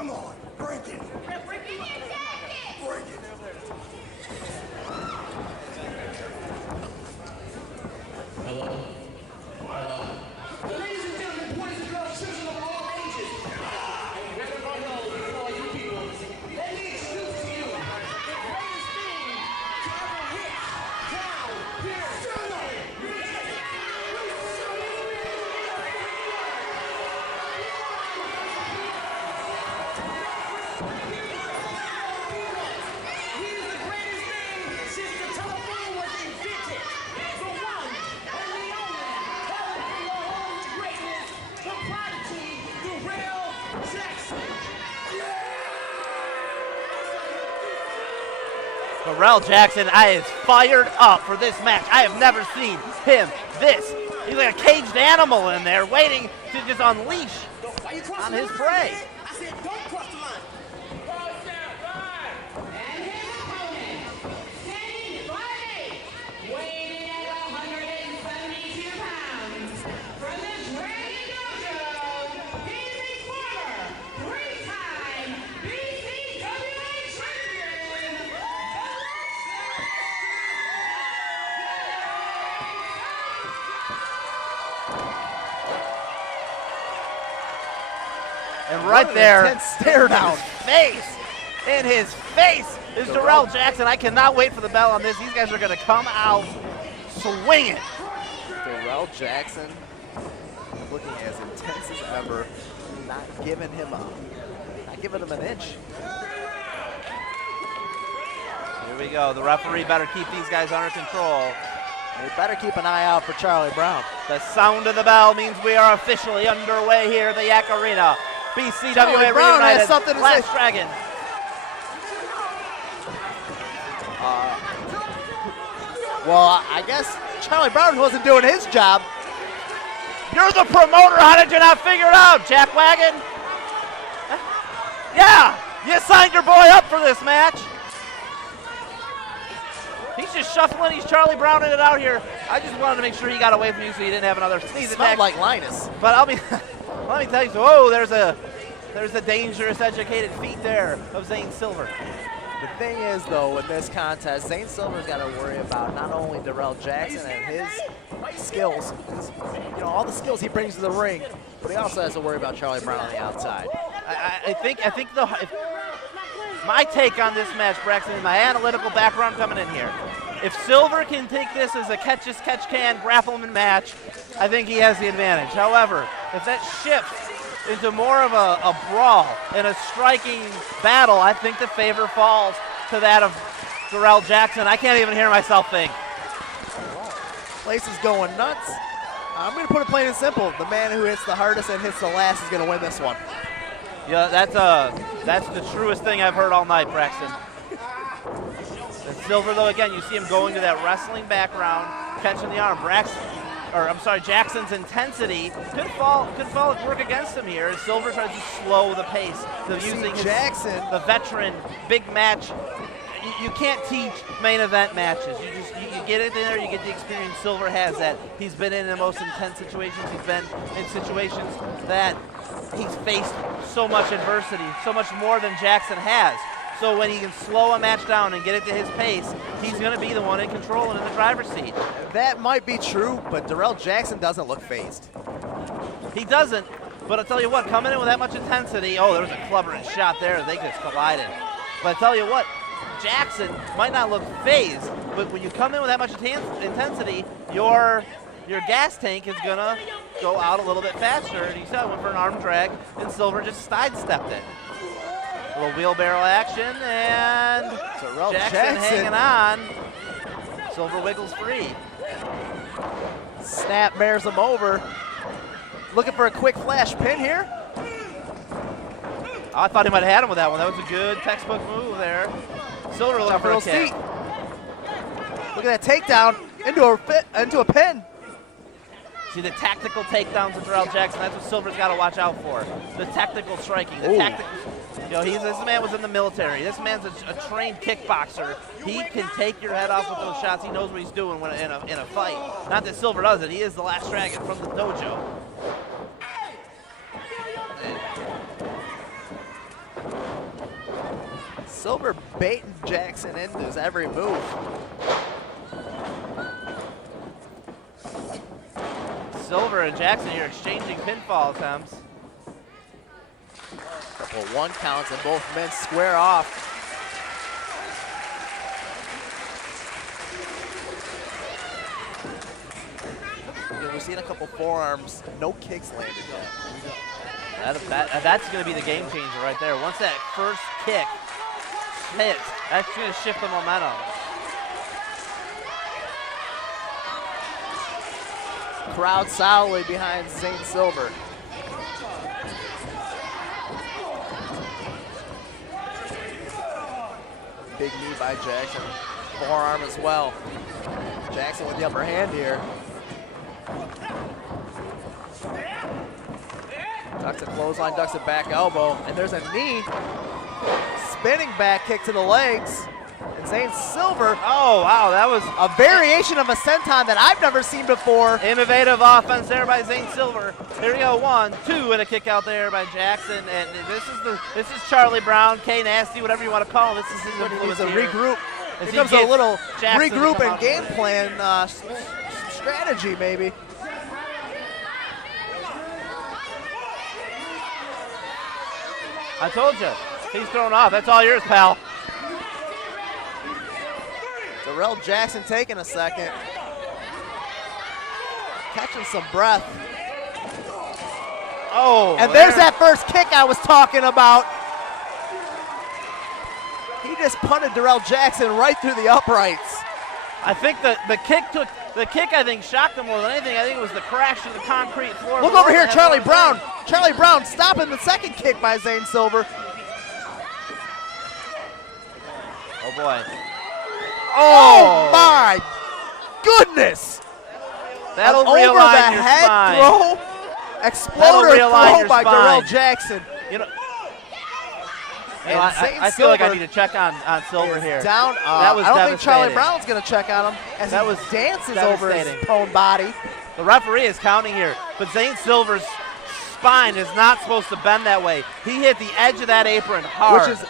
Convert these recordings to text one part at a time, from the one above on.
Come on, break it. Break it. Hello. Ladies and gentlemen, boys and girls, children of all ages. All you people, let me introduce to you the greatest thing to ever hit down here. He's the greatest thing since the telephone was invented. The one and the only, hailing from the home of greatness, the Prodigy Darrell Jackson. Darrell Jackson is fired up for this match. I have never seen him this. He's like a caged animal in there waiting to just unleash on his prey. I said, don't cross the line. And his opponent, standing 5'8", weighing in at 172 pounds, from the Dragon Dojo, he's a former three-time BCWA champion, the And right there, intense stare down. in his face is Darrell Jackson. I cannot wait for the bell on this. These guys are going to come out swinging. Darrell Jackson looking as intense as ever, not giving him up, not giving him an inch. Here we go. The referee better keep these guys under control. They better keep an eye out for Charlie Brown. The sound of the bell means we are officially underway here at the Yak Arena. BCWA Charlie Brown Reunited, has something to Last say. Dragon. Well, I guess Charlie Brown wasn't doing his job. You're the promoter. How did you not figure it out, Jack Wagon? Yeah, you signed your boy up for this match. He's just shuffling. He's Charlie Browning it out here. I just wanted to make sure he got away from you so you didn't have another sneeze attack. Smelled like Linus. But let me tell you. So, whoa, there's a dangerous, educated feat there of Zane Silver. The thing is, though, in this contest, Zane Silver's got to worry about not only Darrell Jackson and his skills, all the skills he brings to the ring, but he also has to worry about Charlie Brown on the outside. I think my take on this match, Braxton, and my analytical background coming in here. If Silver can take this as a catch-as-catch-can, grapple-man match, I think he has the advantage. However, if that shifts into more of a brawl and a striking battle, I think the favor falls to that of Darrell Jackson. I can't even hear myself think. Place is going nuts. I'm going to put it plain and simple. The man who hits the hardest and hits the last is going to win this one. Yeah, that's the truest thing I've heard all night, Braxton. And Silver, though, again, you see him going to that wrestling background, catching the arm. Jackson's intensity could work against him here. Silver tries to slow the pace of using the veteran big match. You can't teach main event matches. You get it in there, you get the experience. Silver has that. He's been in the most intense situations. He's been in situations that he's faced so much adversity, so much more than Jackson has. So when he can slow a match down and get it to his pace, he's going to be the one in control and in the driver's seat. That might be true, but Darrell Jackson doesn't look phased. He doesn't, but I'll tell you what, coming in with that much intensity, oh, there was a clubbering shot there. They just collided. But I tell you what, Jackson might not look phased, but when you come in with that much intensity, your gas tank is going to go out a little bit faster. And you saw it went for an arm drag, and Silver just sidestepped it. A little wheelbarrow action, and Jackson hanging on. Silver wiggles free. Snap bears him over. Looking for a quick flash pin here. I thought he might have had him with that one. That was a good textbook move there. Silver looking for a kick. Look at that takedown into a pin. See the tactical takedowns of Darrell Jackson. That's what Silver's got to watch out for. The tactical striking. The tactical. This man was in the military. This man's a trained kickboxer. He can take your head off with those shots. He knows what he's doing when in a fight. Not that Silver does it. He is the Last Dragon from the dojo. Silver baiting Jackson into his every move. Silver and Jackson here exchanging pinfall attempts. Couple one counts and both men square off. We've seen a couple forearms, no kicks landed yet. That's going to be the game changer right there. Once that first kick hits, that's going to shift the momentum. Crowd solidly behind Zane Silver. Big knee by Jackson. Forearm as well. Jackson with the upper hand here. Ducks a clothesline, ducks a back elbow, and there's a knee. Spinning back kick to the legs. And Zane Silver. Oh, wow, that was a variation of a senton that I've never seen before. Innovative offense there by Zane Silver. Here we go, 1, 2, and a kick out there by Jackson. And this is Charlie Brown, K Nasty, whatever you want to call him. This is his influence He's a here. regroup. As Here comes a little Jackson regroup and game plan strategy, maybe. I told you, he's thrown off. That's all yours, pal. Darrell Jackson taking a second. Catching some breath. Oh, and there's that first kick I was talking about. He just punted Darrell Jackson right through the uprights. I think the kick I think shocked him more than anything. I think it was the crash to the concrete floor. Look over here, Charlie Brown. Charlie Brown stopping the second kick by Zane Silver. Oh boy. Oh my goodness. That'll over realign the your head spine. throw. Exploder throw by Darrell Jackson. You know, I feel like I need to check on Silver here. Down. That was I don't think Charlie devastating. Brown's going to check on him as That he was dances over his devastating. prone body. The referee is counting here, but Zane Silver's spine is not supposed to bend that way. He hit the edge of that apron hard. Which is,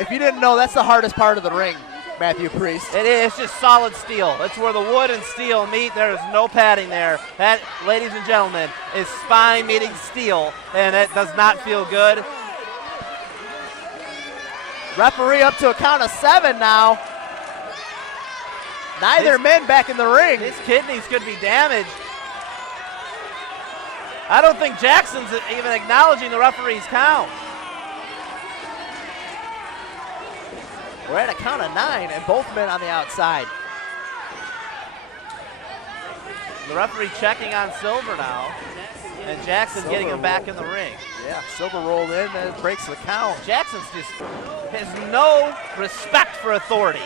if you didn't know, that's the hardest part of the ring, Matthew Priest. It is. It's just solid steel. That's where the wood and steel meet. There is no padding there. That, ladies and gentlemen, is spine meeting steel, and it does not feel good. Referee up to a count of 7 now. Neither men back in the ring. His kidneys could be damaged. I don't think Jackson's even acknowledging the referee's count. We're at a count of 9 and both men on the outside. The referee checking on Silver now, and Jackson Silver getting him back in the ring. Yeah, Silver rolled in and it breaks the count. Jackson's just has no respect for authority.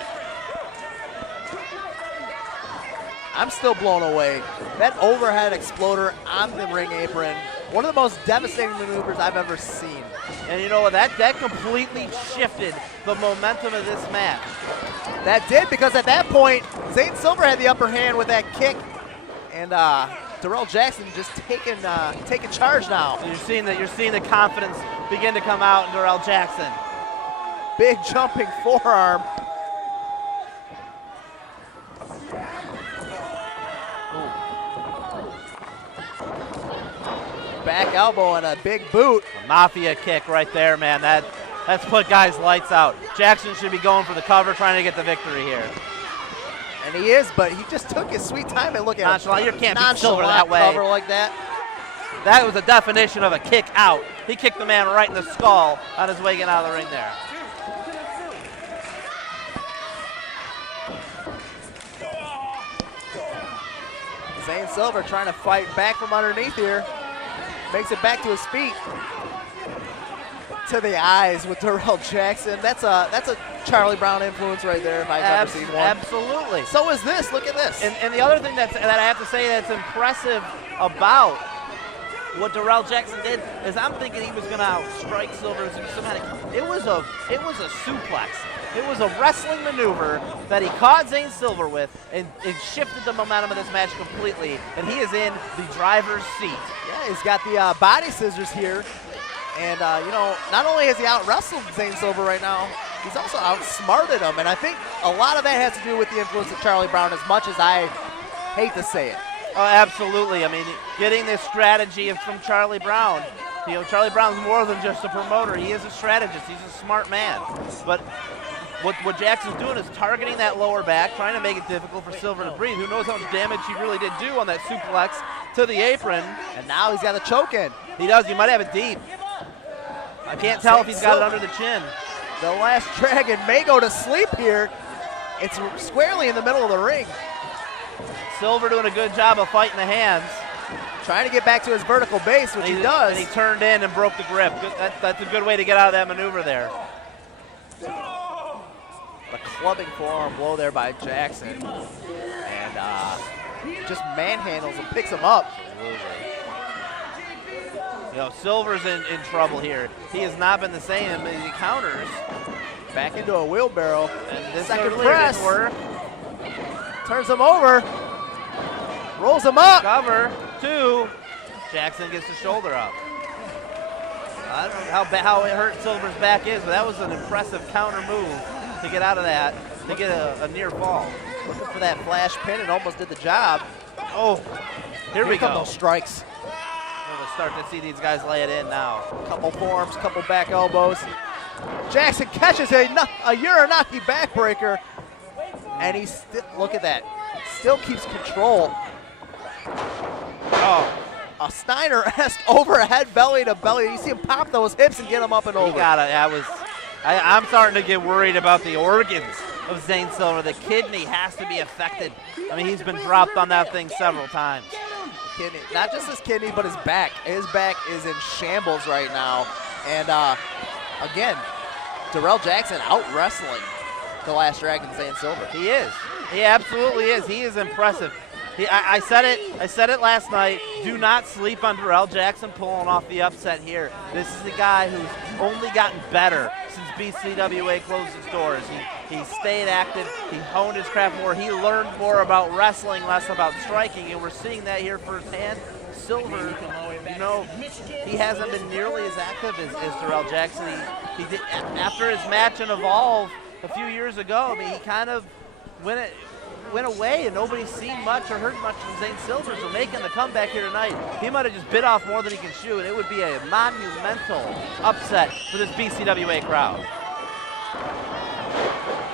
I'm still blown away. That overhead exploder on the ring apron, one of the most devastating maneuvers I've ever seen. And you know what, that completely shifted the momentum of this match. That did, because at that point, Zane Silver had the upper hand with that kick, and Darrell Jackson just taking charge now. So you're seeing the confidence begin to come out in Darrell Jackson. Big jumping forearm. Back elbow and a big boot. A mafia kick right there, man. That's put guys' lights out. Jackson should be going for the cover, trying to get the victory here. And he is, but he just took his sweet time and look at Nonchalant. You can't beat nonchalant Silver that way. Cover like that. That was the definition of a kick out. He kicked the man right in the skull on his way getting out of the ring there. Zane Silver trying to fight back from underneath here. Makes it back to his feet. To the eyes with Darrell Jackson. That's a Charlie Brown influence right there if I've ever seen one. Absolutely. So is this. Look at this. And the other thing that I have to say that's impressive about what Darrell Jackson did is I'm thinking he was going to outstrike Silver. It was a suplex. It was a wrestling maneuver that he caught Zane Silver with, and it shifted the momentum of this match completely. And he is in the driver's seat. Yeah, he's got the body scissors here. And, you know, not only has he out-wrestled Zane Silver right now, he's also outsmarted him, and I think a lot of that has to do with the influence of Charlie Brown, as much as I hate to say it. Oh, absolutely. I mean, getting this strategy from Charlie Brown. You know, Charlie Brown's more than just a promoter. He is a strategist. He's a smart man. But what Jackson's doing is targeting that lower back, trying to make it difficult for Silver to breathe. Who knows how much damage he really did do on that suplex to the apron. And now he's got a choke in. He does. He might have it deep. I can't tell if he's got it under the chin. The Last Dragon may go to sleep here. It's squarely in the middle of the ring. Silver doing a good job of fighting the hands. Trying to get back to his vertical base, which he does. And he turned in and broke the grip. That's a good way to get out of that maneuver there. A clubbing forearm blow there by Jackson. And just manhandles him, picks him up. You know, Silver's in trouble here. He has not been the same as he counters. Back into a wheelbarrow. And this second earlier press. didn't work. Turns him over. Rolls him up. Cover. 2. Jackson gets the shoulder up. I don't know how it hurt Silver's back is, but that was an impressive counter move to get out of that, to get a near fall. Looking for that flash pin and almost did the job. Oh, here we come go. those strikes. We'll start to see these guys lay it in now. Couple forearms, couple back elbows. Jackson catches a Uranaki backbreaker, and he's still, look at that, still keeps control. Oh, a Steiner-esque overhead belly to belly. You see him pop those hips and get him up and over. he got it. I'm starting to get worried about the organs of Zane Silver. The kidney has to be affected. I mean, he's been dropped on that thing several times. Kidney, not just his kidney, but his back. His back is in shambles right now. And again, Darrell Jackson out wrestling the Last Dragon Zane Silver. He is. He absolutely is. He is impressive. I said it last night. Do not sleep on Darrell Jackson pulling off the upset here. This is a guy who's only gotten better since BCWA closed its doors. He stayed active. He honed his craft more. He learned more about wrestling, less about striking, and we're seeing that here firsthand. Silver, you know, he hasn't been nearly as active as Darrell Jackson. He did after his match in Evolve a few years ago. I mean, he kind of went away and nobody's seen much or heard much from Zane Silver, so making the comeback here tonight, he might have just bit off more than he can chew, and it would be a monumental upset for this BCWA crowd.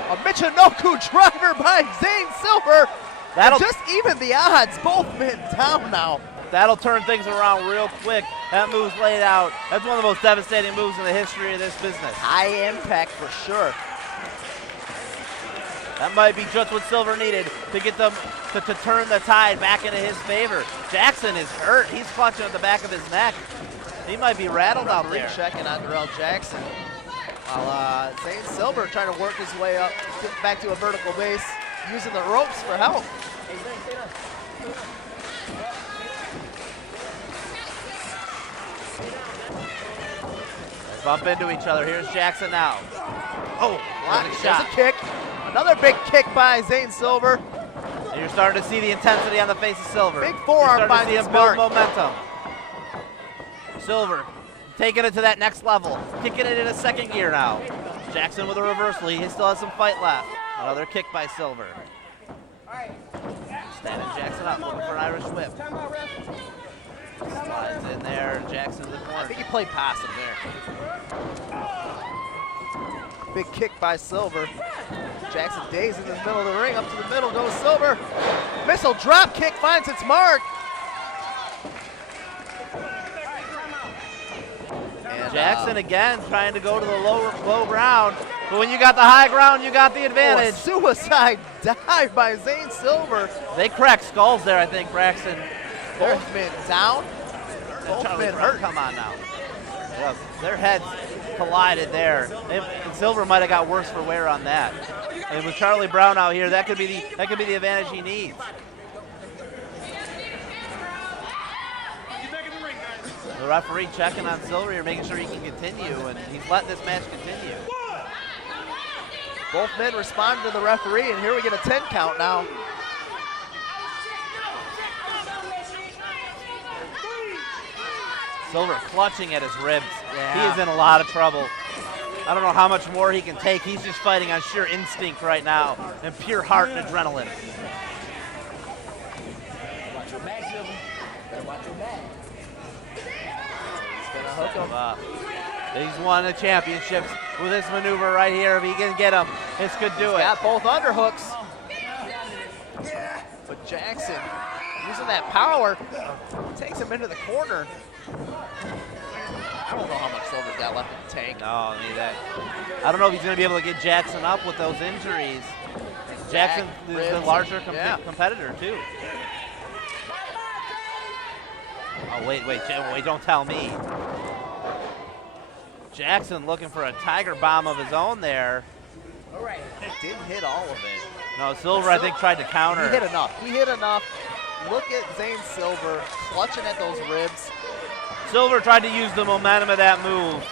A Michinoku driver by Zane Silver. That'll just even the odds, both men down now. That'll turn things around real quick. That move's laid out. That's one of the most devastating moves in the history of this business. High impact for sure. That might be just what Silver needed to get them to turn the tide back into his favor. Jackson is hurt. He's clutching at the back of his neck. He might be rattled out there. Checking on Darrell Jackson. While Zane Silver trying to work his way up, get back to a vertical base, using the ropes for help. They bump into each other. Here's Jackson now. Oh, there's a kick. Another big kick by Zane Silver. And you're starting to see the intensity on the face of Silver. Big forearm by him build momentum. Silver taking it to that next level, kicking it into second gear now. Jackson with a reversal. He still has some fight left. Another kick by Silver. Standing Jackson up, looking for an Irish whip. Slides in there. Jackson to the corner. I think he played possum there. Big kick by Silver. Jackson dazed in the middle of the ring. Up to the middle goes Silver. Missile drop kick finds its mark. And Jackson again trying to go to the low ground. But when you got the high ground, you got the advantage. Suicide dive by Zane Silver. They cracked skulls there, I think, Braxton. Both men down. Both men hurt. Come on now. Yeah, their heads collided there. And Silver might have got worse for wear on that. And with Charlie Brown out here, that could be the advantage he needs. The referee checking on Silver here, making sure he can continue, and he's letting this match continue. Both men responded to the referee, and here we get a 10 count now. Silver clutching at his ribs. Yeah. He is in a lot of trouble. I don't know how much more he can take. He's just fighting on sheer instinct right now and pure heart and adrenaline. Watch your back, Silver. Better watch your back. He's gonna hook him up. He's won the championships with this maneuver right here. If he can get him, this could do it. Got both underhooks. But Jackson, using that power, takes him into the corner. I don't know how much Silver's got left in the tank. No, need that. I don't know if he's going to be able to get Jackson up with those injuries. Jackson is the larger competitor, too. Oh, wait, don't tell me. Jackson looking for a tiger bomb of his own there. All right. Didn't hit all of it. No, Silver, I think, tried to counter. He hit enough. Look at Zane Silver clutching at those ribs. Silver tried to use the momentum of that move.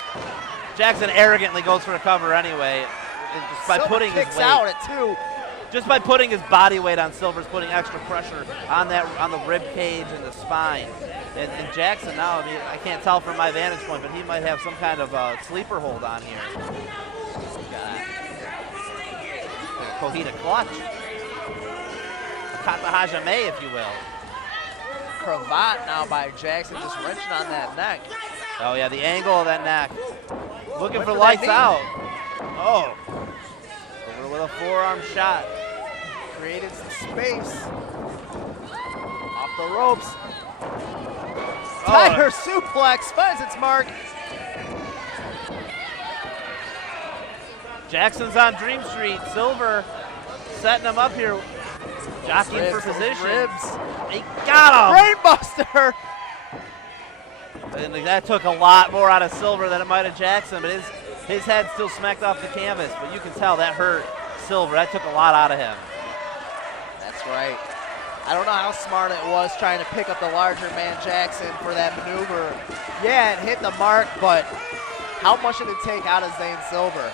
Jackson arrogantly goes for a cover anyway. Just by putting his weight out at 2. Just by putting his body weight on Silver's putting extra pressure on the rib cage and the spine. And Jackson now, I mean, I can't tell from my vantage point, but he might have some kind of sleeper hold on here. Kohita clutch. A kata hajime, if you will. Cravat now by Jackson, just wrenching on that neck. Oh yeah, the angle of that neck. Looking for lights out. Oh. Over with a forearm shot. Created some space. Off the ropes. Tiger suplex finds its mark. Jackson's on Dream Street. Silver setting him up here. Jockeying for position. Ribs. He got him. Brainbuster. And that took a lot more out of Silver than it might have Jackson, but his head still smacked off the canvas. But you can tell that hurt Silver. That took a lot out of him. That's right. I don't know how smart it was trying to pick up the larger man Jackson for that maneuver. Yeah, it hit the mark, but how much did it take out of Zane Silver?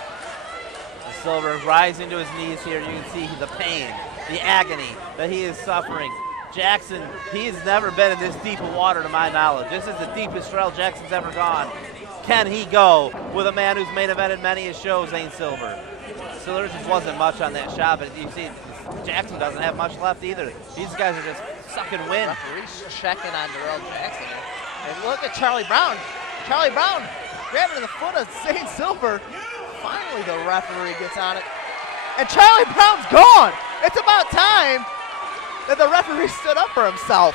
Silver rising to his knees here. You can see the pain, the agony that he is suffering. Jackson, he has never been in this deep of water to my knowledge. This is the deepest Darrell Jackson's ever gone. Can he go with a man who's main evented many a show, Zane Silver? So there just wasn't much on that shot, but you see Jackson doesn't have much left either. These guys are just sucking wind. Referee's checking on Darrell Jackson. And look at Charlie Brown. Charlie Brown grabbing the foot of Zane Silver. Finally, the referee gets on it. And Charlie Brown's gone. It's about time that the referee stood up for himself.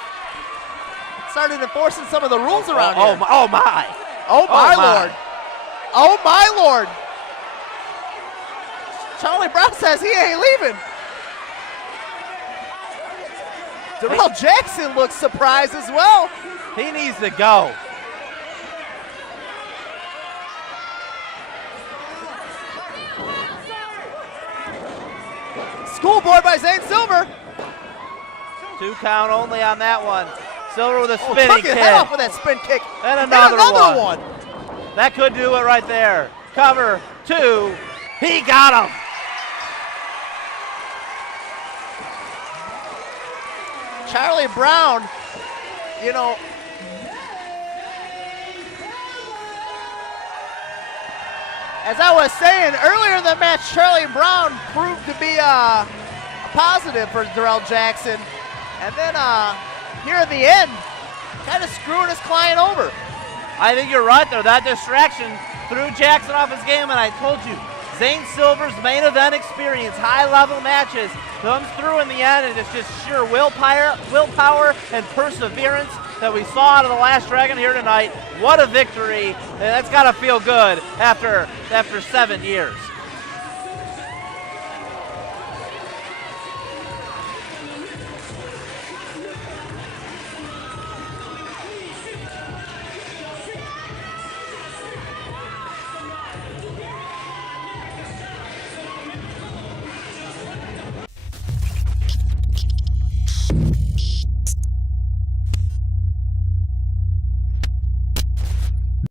Started enforcing some of the rules around here. Oh my. Oh my Lord. Oh my Lord. Charlie Brown says he ain't leaving. Darrell Jackson looks surprised as well. He needs to go. Schoolboy by Zane Silver. 2 count only on that one. Silver with a spinning took his kick. head off with that spin kick. And another one. That could do it right there. Cover 2. He got him. Charlie Brown, you know, as I was saying earlier in the match, Charlie Brown proved to be a positive for Darrell Jackson. And then here at the end, kind of screwing his client over. I think you're right there. That distraction threw Jackson off his game, and I told you, Zane Silver's main event experience, high-level matches, comes through in the end, and it's just sheer willpower and perseverance that we saw out of the Last Dragon here tonight. What a victory. And that's got to feel good after 7 years.